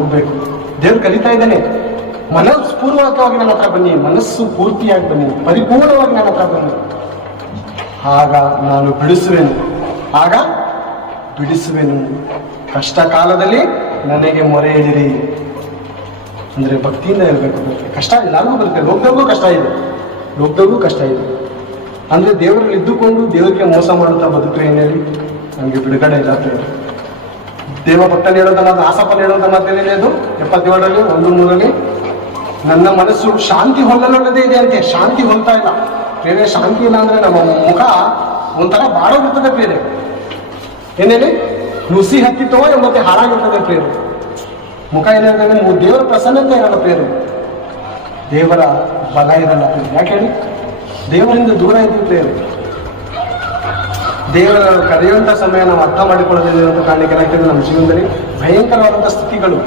ಹೋಗ್ಬೇಕು. ದೇವ್ರು ಕಲಿತಾ ಇದ್ದಾನೆ, ಮನಸ್ಪೂರ್ವಕವಾಗಿ ನನ್ನ ಹತ್ರ ಬನ್ನಿ, ಮನಸ್ಸು ಪೂರ್ತಿಯಾಗಿ ಬನ್ನಿ, ಪರಿಪೂರ್ಣವಾಗಿ ನನ್ನ ಹತ್ರ ಬನ್ನಿ, ಆಗ ನಾನು ಬಿಡಿಸುವೆನು. ಕಷ್ಟ ಕಾಲದಲ್ಲಿ ನನಗೆ ಮೊರೆ ಇಡಿರಿ. ಅಂದ್ರೆ ಭಕ್ತಿಯಿಂದ ಇರಬೇಕು. ಕಷ್ಟ ಎಲ್ಲರಿಗೂ ಬರುತ್ತೆ, ಲೋಕದವ್ರಿಗೂ ಕಷ್ಟ ಇದೆ. ಅಂದ್ರೆ ದೇವರಲ್ಲಿ ಇದ್ದುಕೊಂಡು ದೇವರಿಗೆ ಮೋಸ ಮಾಡುತ್ತಾ ಬದುಕ್ರೆ ಏನೇಳಿ ನಮಗೆ ಬಿಡುಗಡೆ ಇಲ್ಲ. ದೇವ ಭಕ್ತನ ಹೇಳೋದ ಮಾತು, ಆಸಪ್ಪನ ಹೇಳೋದ ಮಾತೇನಿದೆ, ಅದು 77ರಲ್ಲಿ 1:3 ನನ್ನ ಮನಸ್ಸು ಶಾಂತಿ ಹೊಂದಲೊಳ್ಳದೇ ಇದೆ ಅಂತೆ. ಶಾಂತಿ ಹೊಂದ್ತಾ ಇಲ್ಲ ಬೇರೆ. ಶಾಂತಿ ಇಲ್ಲ ಅಂದ್ರೆ ನಮ್ಮ ಮುಖ ಒಂಥರ ಬಾಡೋಗಿರ್ತದೆ ಬೇರೆ. ಏನೇಳಿ ನುಸಿ ಹತ್ತಿತ್ತೋ ಎಂಬತ್ತೆ ಹಾಳಾಗಿರ್ತದೆ ಪ್ರೇರು. ಮುಖ ಏನಾದ್ರೆ ದೇವರ ಪ್ರಸನ್ನತೆ ಇರಲ್ಲ ಪ್ರೇರು, ದೇವರ ಬಲ ಇರಲ್ಲ ಪ್ರೇರು. ಯಾಕೆ ಹೇಳಿ? ದೇವರಿಂದ ದೂರ ಇದ್ದೀವಿ ಪ್ರೇರು. ದೇವರ ಕರೆಯುವಂಥ ಸಮಯ ನಾವು ಅರ್ಥ ಮಾಡಿಕೊಳ್ಳೋದಿಲ್ಲ ಅಂತ ಕಾರಣಕ್ಕೆ ಏನಾಗ್ತದೆ ನಮ್ಮ ಜೀವನದಲ್ಲಿ ಭಯಂಕರವಾದಂಥ ಸ್ಥಿತಿಗಳು